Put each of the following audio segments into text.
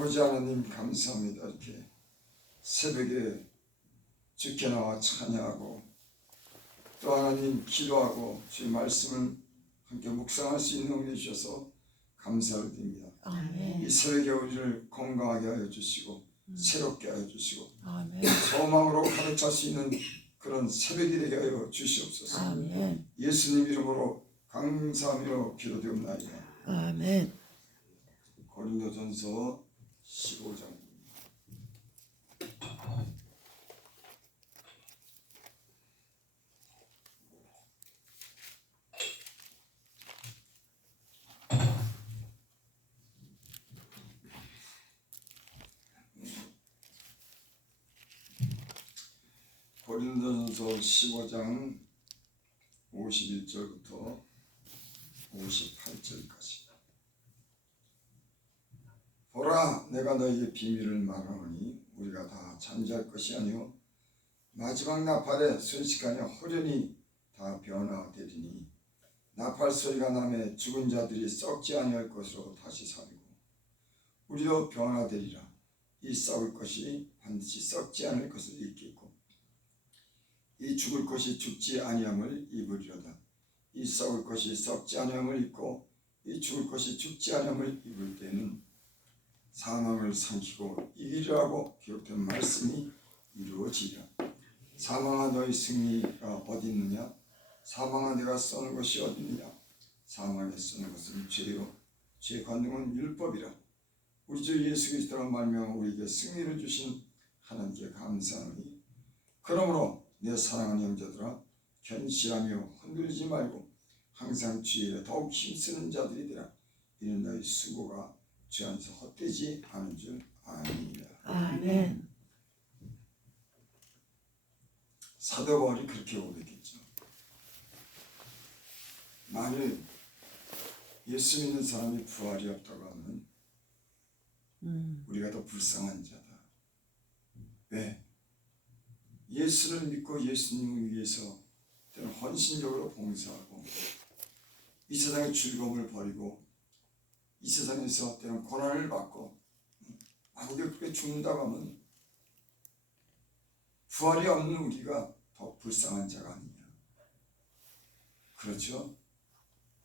아버지 하나님 감사합니다. 이렇게 새벽에 주께 나와 찬양하고 또 하나님 기도하고 주의 말씀을 함께 묵상할 수 있는 은혜 주셔서 감사를 드립니다. 아멘. 이 새벽에 우리를 건강하게 하여 주시고 새롭게 하여 주시고 아멘. 소망으로 가득 찰 수 있는 그런 새벽이 되게 하여 주시옵소서. 아멘. 예수님 이름으로 감사하며 기도되옵나이다. 아멘. 고린도전서 15장. 고린도전서 15장 51절부터 58절까지. 보라, 내가 너희에게 비밀을 말하노니 우리가 다 잠잘 것이 아니요 마지막 나팔에 순식간에 호련히 다 변화되리니 나팔 소리가 나매 죽은 자들이 썩지 아니할 것으로 다시 살고 우리도 변화되리라. 이 썩을 것이 반드시 썩지 않을 것을 입겠고 이 죽을 것이 죽지 아니함을 입으리로다. 이 썩을 것이 썩지 아니함을 입고 이 죽을 것이 죽지 아니함을 입을 때는 사망을 삼키고 이기리라고 기록된 말씀이 이루어지리라. 사망아, 너희 승리가 어디 있느냐? 사망아, 내가 써는 것이 어디 있느냐? 사망에 쓰는 것은 죄요 죄 관능은 율법이라. 우리 주 예수 그리스도로 말미암아 우리에게 승리를 주신 하나님께 감사하노니 그러므로 내 사랑하는 형제들아, 견실하며 흔들리지 말고 항상 주의 일에 더욱 힘쓰는 자들이 되라. 이는 너희 수고가 주 안에서 헛되지 않은 줄 아니니라. 아멘. 사도 바울이 그렇게 고백했죠. 만일 예수 믿는 사람이 부활이 없다고 하면 우리가 더 불쌍한 자다. 왜? 예수를 믿고 예수님을 위해서 때는 헌신적으로 봉사하고 이 세상의 즐거움을 버리고 이 세상에서 때는 고난을 받고 만약에 그렇게 죽는다고 하면 부활이 없는 우리가 더 불쌍한 자가 아니냐. 그렇죠?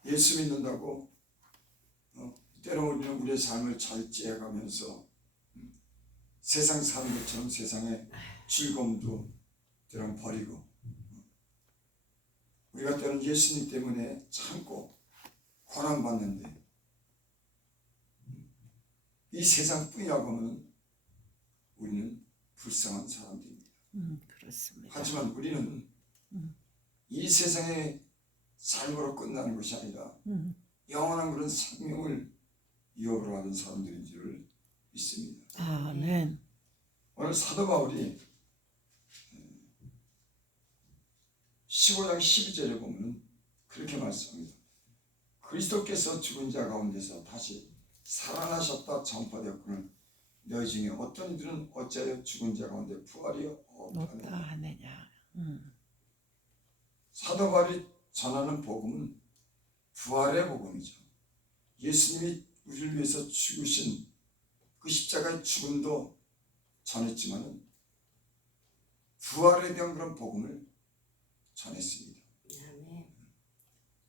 예수 믿는다고 때는 우리는 우리의 삶을 잘 째가면서 세상 사는 것처럼 세상의 즐거움도 때는 버리고 우리가 때는 예수님 때문에 참고 고난받는데 이 세상뿐이라고 하면 우리는 불쌍한 사람들입니다. 그렇습니다. 하지만 우리는 이 세상의 삶으로 끝나는 것이 아니라 영원한 그런 생명을 유업으로 하는 사람들인 줄을 믿습니다. 아멘. 오늘 사도 바울이 15장 12절에 보면 그렇게 말씀합니다. 그리스도께서 죽은 자 가운데서 다시 살아나셨다 전파되었거늘 너희 중에 어떤 이들은 어찌하여 죽은 자 가운데 부활이 없다 하느냐. 사도 바울이 전하는 복음은 부활의 복음이죠. 예수님이 우리를 위해서 죽으신 그 십자가의 죽음도 전했지만 부활에 대한 그런 복음을 전했습니다.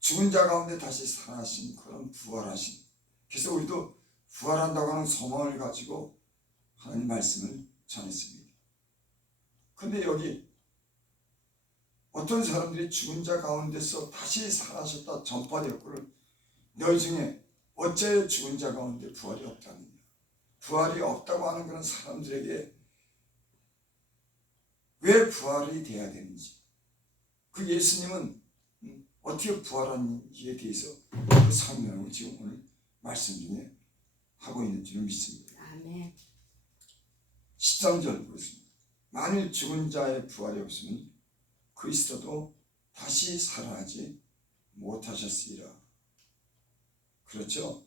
죽은 자 가운데 다시 살아나신 그런 부활하신, 그래서 우리도 부활한다고 하는 소망을 가지고 하나님 말씀을 전했습니다. 근데 여기 어떤 사람들이 죽은 자 가운데서 다시 살아나셨다 전파되었거늘 너희 중에 어째 죽은 자 가운데 부활이 없다느냐. 부활이 없다고 하는 그런 사람들에게 왜 부활이 돼야 되는지, 그 예수님은 어떻게 부활한지에 대해서 그 설명을 지금 오늘 말씀 중에 하고 있는 줄 믿습니다. 아멘. 13절 보겠습니다. 만일 죽은 자의 부활이 없으면 그리스도도 다시 살아나지 못하셨으리라. 그렇죠?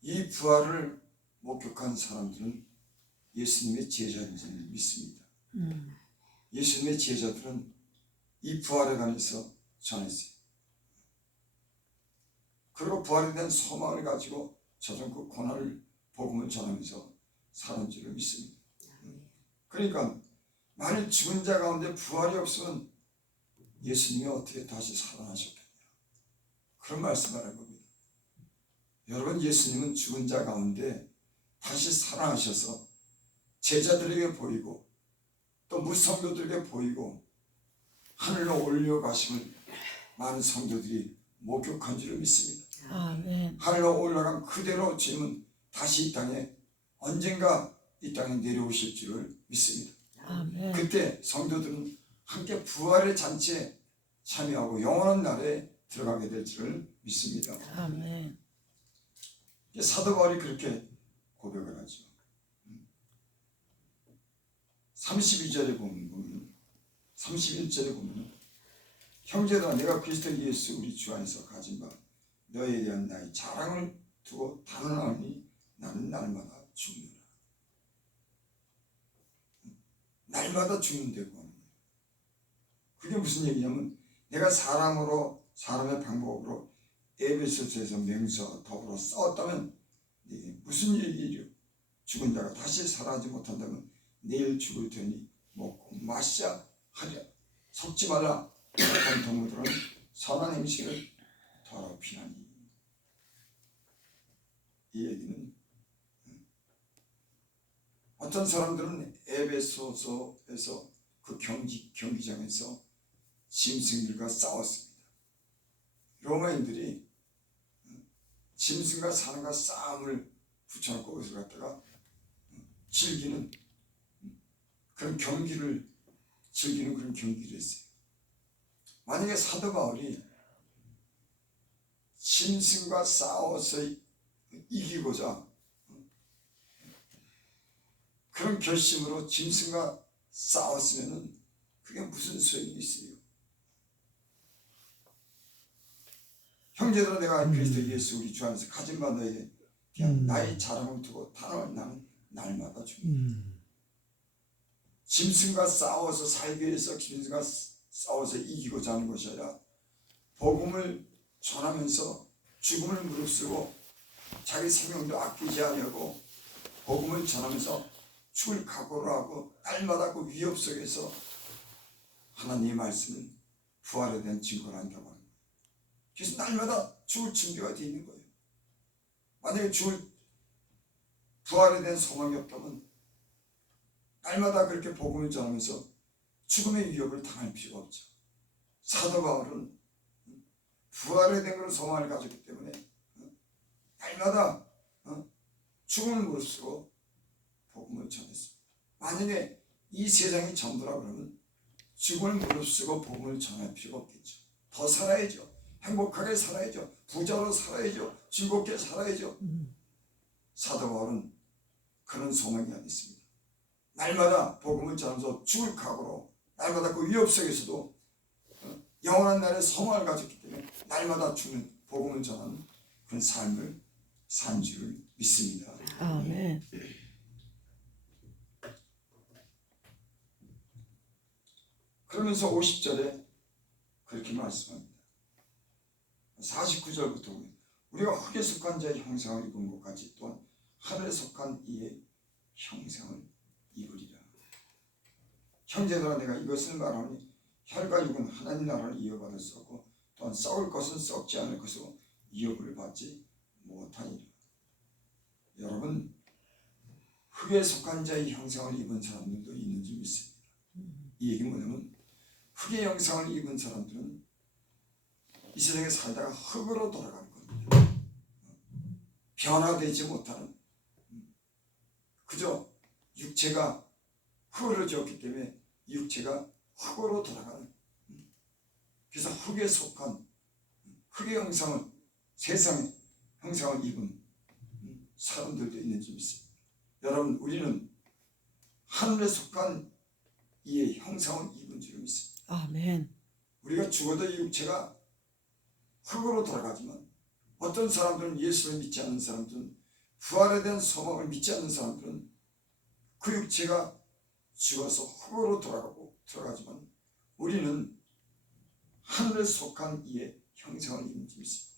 이 부활을 목격한 사람들은 예수님의 제자인 줄 믿습니다. 예수님의 제자들은 이 부활에 관해서 전했어요. 그리고 부활에 대한 소망을 가지고 저전 그 고난을 복음을 전하면서 사는 줄을 믿습니다. 그러니까 만일 죽은 자 가운데 부활이 없으면 예수님이 어떻게 다시 살아나셨겠냐, 그런 말씀을 하는 겁니다. 여러분, 예수님은 죽은 자 가운데 다시 살아나셔서 제자들에게 보이고 또 무성도들에게 보이고 하늘로 올려가심을 많은 성도들이 목격한 줄을 믿습니다. 아멘. 하늘로 올라간 그대로 주님은 다시 이 땅에 언젠가 이 땅에 내려오실 줄을 믿습니다. 아멘. 그때 성도들은 함께 부활의 잔치에 참여하고 영원한 날에 들어가게 될 줄을 믿습니다. 아멘. 사도 바울이 그렇게 고백을 하죠. 32절에 보면, 31절에 보면, 형제들아, 내가 그리스도 예수 우리 주 안에서 가진 바 너에 대한 나의 자랑을 두고 단언하니 나는 날마다 죽느라. 날마다 죽는다고 하는 거예요. 그게 무슨 얘기냐면, 내가 사람의 방법으로 에베소서에서 맹세와 더불어 싸웠다면 이게 무슨 얘기죠? 죽은 자가 다시 살아나지 못한다면 내일 죽을 테니 먹고 마시자 하랴. 섞지 말라. 약한 동무들은 선한 행실을 더럽히나니. 이 얘기는 어떤 사람들은 에베소서에서 그 경기장에서 짐승들과 싸웠습니다. 로마인들이 짐승과 사람과 싸움을 붙여놓고 그것을 갖다가 즐기는 그런 경기를 했어요. 만약에 사도 바울이 짐승과 싸워서 이기고자 그런 결심으로 짐승과 싸웠으면 그게 무슨 소용이 있어요? 형제들아, 내가 그리스도 예수 우리 주 안에서 가진 바 너에게 그냥 나의 자랑을 두고 단언 나는 날마다 죽는다. 짐승과 싸워서 살기 위해서 짐승과 싸워서 이기고자 하는 것이 아니라 복음을 전하면서 죽음을 무릅쓰고 자기 생명도 아끼지 아니하고 복음을 전하면서 죽을 각오를 하고 날마다 그 위협 속에서 하나님의 말씀을 부활에 대한 증거를 한다고 합니다. 그래서 날마다 죽을 준비가 되어 있는 거예요. 만약에 부활에 대한 소망이 없다면 날마다 그렇게 복음을 전하면서 죽음의 위협을 당할 필요가 없죠. 사도 바울은 부활에 대한 그런 소망을 가졌기 때문에 날마다 죽음을 무릅쓰고 복음을 전했습니다. 만약에 이 세상이 전부라 그러면 죽음을 무릅쓰고 복음을 전할 필요가 없겠죠. 더 살아야죠. 행복하게 살아야죠. 부자로 살아야죠. 즐겁게 살아야죠. 사도 바울은 그런 소망이 안 있습니다. 날마다 복음을 전하면서 죽을 각오로 날마다 그 위협 속에서도 영원한 날에 소망을 가졌기 때문에 날마다 죽는 복음을 전하는 그런 삶을 산 줄을 믿습니다. 아멘. 그러면서 50절에 그렇게 말씀합니다. 49절부터 우리가 흙에 속한 자의 형상을 입은 것 같이 또한 하늘에 속한 이의 형상을 입으리라. 형제들아, 내가 이것을 말하니 혈과 육은 하나님 나라를 이어받을 수 없고 또한 썩을 것은 썩지 않을 것으로 이어를 받지 못하니라. 여러분, 흙에 속한 자의 형상을 입은 사람들도 있는지 믿습니다. 이 얘기는 뭐냐면 흙의 형상을 입은 사람들은 이 세상에 살다가 흙으로 돌아가는 겁니다. 변화되지 못하는, 그저 육체가 흙으로 지었기 때문에 육체가 흙으로 돌아가는, 그래서 흙에 속한 흙의 형상을, 세상의 형상을 입은 사람들도 있는지 믿습니다. 여러분, 우리는 하늘에 속한 이의 형상을 입은 줄 믿습니다. 아멘. 우리가 죽어도 이 육체가 흙으로 돌아가지만 어떤 사람들은 예수를 믿지 않는 사람들은, 부활에 대한 소망을 믿지 않는 사람들은 그 육체가 죽어서 흙으로 들어가지만 우리는 하늘에 속한 이의 형상을 입은 줄 믿습니다.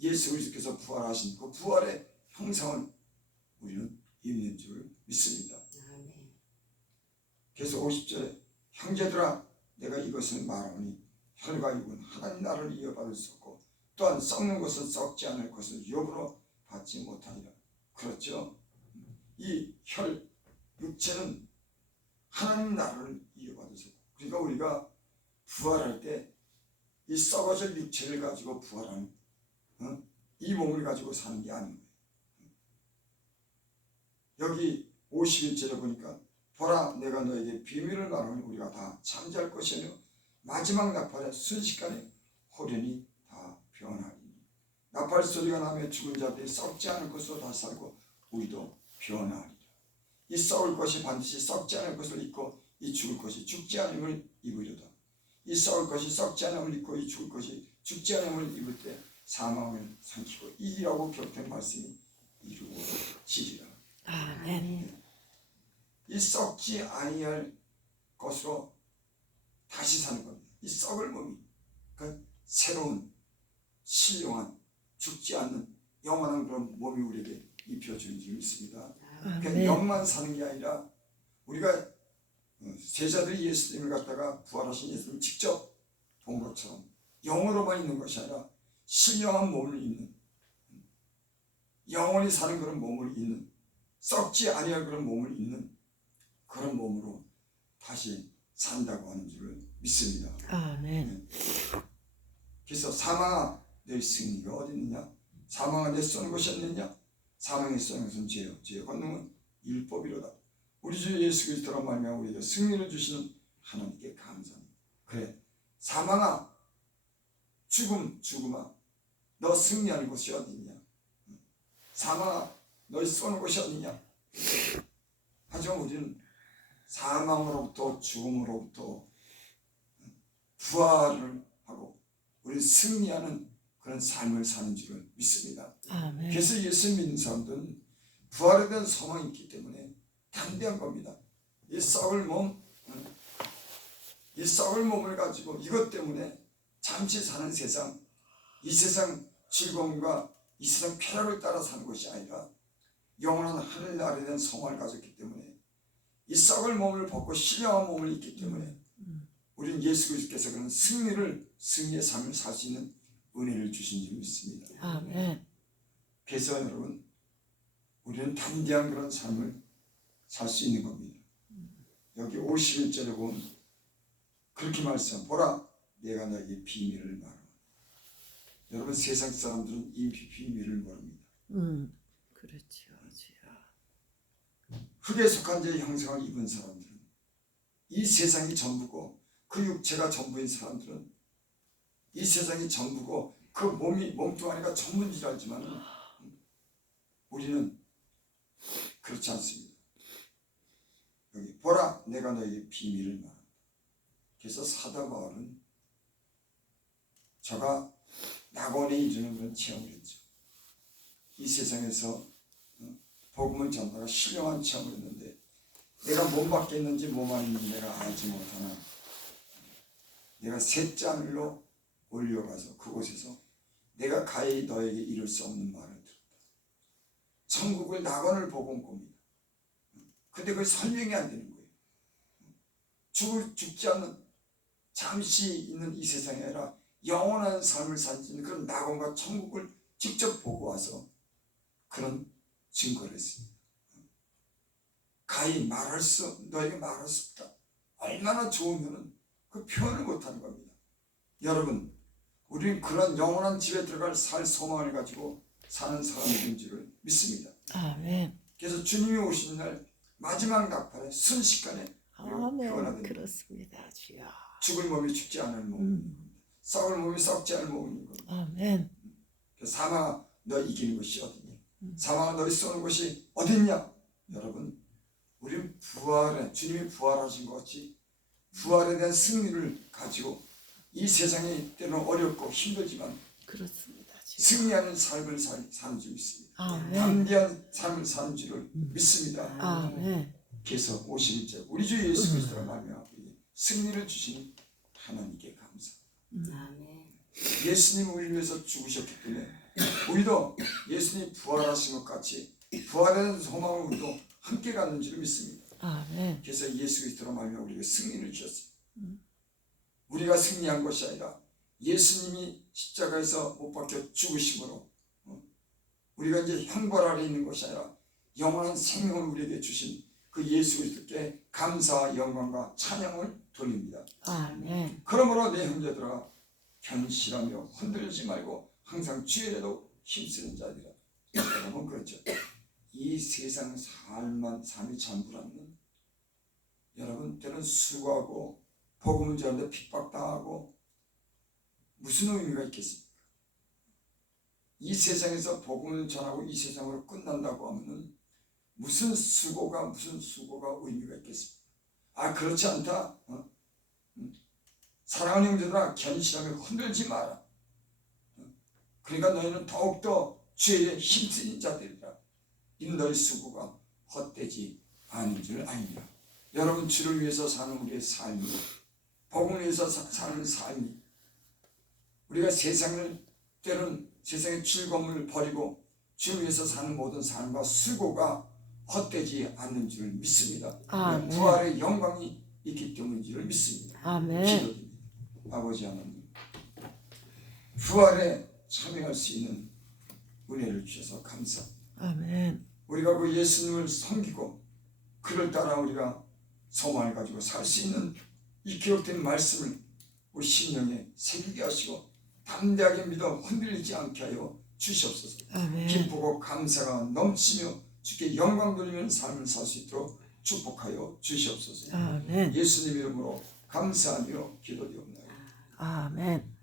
예수 그리스도께서 부활하신 그 부활의 형상을 우리는 있는 줄 믿습니다. 아멘. 그래서 50절에 형제들아 내가 이것을 말하니 혈과 육은 하나님 나라를 이어받을 수 없고 또한 썩는 것은 썩지 않을 것을 유업으로 받지 못하니라. 그렇죠? 이 혈, 육체는 하나님 나라를 이어받을 수 없고, 그러니까 우리가 부활할 때 이 썩어질 육체를 가지고 부활하는 이 몸을 가지고 사는 게 아닌 거예요. 여기 51절에 보니까 보라 내가 너에게 비밀을 말하니 우리가 다 잠잘 것이며 마지막 나팔에 순식간에 호련히 다 변하리니 나팔 소리가 나며 죽은 자들이 썩지 않을 것으로 다시 살고 우리도 변하리라. 이 썩을 것이 반드시 썩지 않을 것을 입고 이 죽을 것이 죽지 않음을 입으려다. 이 썩을 것이 썩지 않음을 입고 이 죽을 것이 죽지 않음을 입을 때 사망을 삼키고 이기라고 기록된 말씀이 이루어지리라. 아멘. 이 썩지 아니할 것으로 다시 사는 겁니다. 이 썩을 몸이 그러니까 새로운 신령한 죽지 않는 영원한 그런 몸이 우리에게 입혀주는 줄 믿습니다. 그러니까 아멘. 영만 사는 게 아니라 우리가 제자들이 예수님을 갖다가 부활하신 예수님을 직접 본 것처럼 영으로만 있는 것이 아니라 신령한 몸을 입는 영원히 사는 그런 몸을 입는 썩지 아니할 그런 몸을 입는 그런 몸으로 다시 산다고 하는 줄을 믿습니다. 아멘. 그래서 사망아 너의 승리가 어디 있느냐? 사망아 내 쏘는 것이 없느냐? 사망에 쏘는 것은 죄요. 죄의 권능은 율법이로다. 우리 주 예수 그리스도로 말미암아 우리에게 승리를 주시는 하나님께 감사합니다. 그래 사망아 죽음아 너 승리하는 곳이 어디 있냐? 사망아 너희 쏘는 곳이 어디냐? 하지만 우리는 사망으로부터 죽음으로부터 부활을 하고 우리 승리하는 그런 삶을 사는 줄을 믿습니다. 아멘. 그래서 예수 믿는 사람들은 부활에 대한 소망이 있기 때문에 담대한 겁니다. 이 썩을 몸을 가지고 이것 때문에 잠시 사는 세상, 이 세상 즐거움과 이 세상 쾌락을 따라 사는 것이 아니라 영원한 하늘나라에 대한 소망을 가졌기 때문에 이 썩을 몸을 벗고 신령한 몸을 입기 때문에 우리는 예수 그리스도께서 그런 승리의 삶을 살 수 있는 은혜를 주신 줄 믿습니다. 아멘. 그래서 여러분 우리는 담대한 그런 삶을 살 수 있는 겁니다. 여기 51절에 보면 그렇게 말씀 보라 내가 너에게 비밀을 말하노라. 여러분 세상 사람들은 이 비밀을 모릅니다. 그렇죠. 주여. 흙에 속한 자의 형상을 입은 사람들은 이 세상이 전부고 그 육체가 전부인 사람들은 이 세상이 전부고 그 몸뚱아리가 전부인 줄 알지만 우리는 그렇지 않습니다. 여기 보라 내가 너에게 비밀을 말한다. 그래서 사도 바울은 저가 낙원에 이르는 그런 체험을 했죠. 이 세상에서 복음을 전하다가 신령한 체험을 했는데 내가 몸 밖에 있는지 몸 안에 있는지 내가 알지 못하나 내가 셋째 하늘로 올려가서 그곳에서 내가 가히 너에게 이룰 수 없는 말을 들었다. 천국을 낙원을 보고 온 겁니다. 근데 그게 설명이 안 되는 거예요. 죽지 않는 잠시 있는 이 세상이 아니라 영원한 삶을 살 수 있는 그런 낙원과 천국을 직접 보고 와서 그런 증거를 했습니다. 가히 너에게 말할 수 없다. 얼마나 좋으면은 그 표현을 못하는 겁니다. 여러분, 우리는 그런 영원한 집에 들어갈 살 소망을 가지고 사는 사람인 줄을 믿습니다. 아멘. 그래서 주님이 오시는 날 마지막 나팔에 순식간에 아멘. 변화됩니다. 그렇습니다. 주여. 죽을 몸이 죽지 않을 몸, 썩을 몸이 썩지 않을 몸인 겁니다. 아멘. 그래서 사망아 너 이기는 것이 어디냐? 사망아 너를 쏘는 것이 어딨냐? 여러분, 우리는 주님이 부활하신 것 같이 부활에 대한 승리를 가지고 이 세상이 때로는 어렵고 힘들지만 그렇습니다. 주여. 승리하는 삶을 사는 줄 믿습니다. 아멘. 담대한 삶을 사는 줄을 믿습니다. 아멘. 그래서 51절 우리 주 예수 그리스도가 말미암아 승리를 주신 하나님께 감사합니다. 아멘. 예수님 우리를 위해서 죽으셨기 때문에 우리도 예수님 부활하신 것 같이 부활하는 소망을 우리도 함께 갖는 줄 믿습니다. 아멘. 그래서 예수 그리스도로 말미암아 우리가 승리를 주셨어요. 우리가 승리한 것이 아니라 예수님이 십자가에서 못 박혀 죽으심으로 우리가 이제 형벌 아래 있는 것이 아니라 영원한 생명을 우리에게 주신 그 예수 그리스도께 감사와 영광과 찬양을 돌립니다. 아멘. 그러므로 내 형제들아 견실하며 흔들리지 말고 항상 주일에도 힘쓰는 자들아. 여러분 그렇죠. 이 세상 삶이 전부라면 여러분 때는 수고하고 복음을 전하는데 핍박당하고 무슨 의미가 있겠습니까? 이 세상에서 복음을 전하고 이 세상으로 끝난다고 하면은 무슨 수고가 의미가 있겠습니까? 그렇지 않다. 사랑하는 형제들아 견실하며 흔들지 마라. 그러니까 너희는 더욱더 주의 힘쓰는 자들이라. 이 너희 수고가 헛되지 않은 줄 아니라. 여러분 주를 위해서 사는 우리의 삶이 복음을 위해서 사는 삶이 우리가 때는 세상의 즐거움을 버리고 주를 위해서 사는 모든 삶과 수고가 헛되지 않는 줄 믿습니다. 아멘. 부활의 영광이 있기 때문인 줄 믿습니다. 아멘. 기도드립니다. 아버지 하나님 부활에 참여할 수 있는 은혜를 주셔서 감사합니다. 아멘. 우리가 그 예수님을 섬기고 그를 따라 우리가 소망을 가지고 살 수 있는 이 기록된 말씀을 우리 심령에 새기게 하시고 담대하게 믿어 흔들리지 않게 하여 주시옵소서. 아멘. 기쁘고 감사가 넘치며 주께 영광 돌리는 삶을 살 수 있도록 축복하여 주시옵소서. 아멘. 예수님 이름으로 감사하며 기도드립니다. 아멘.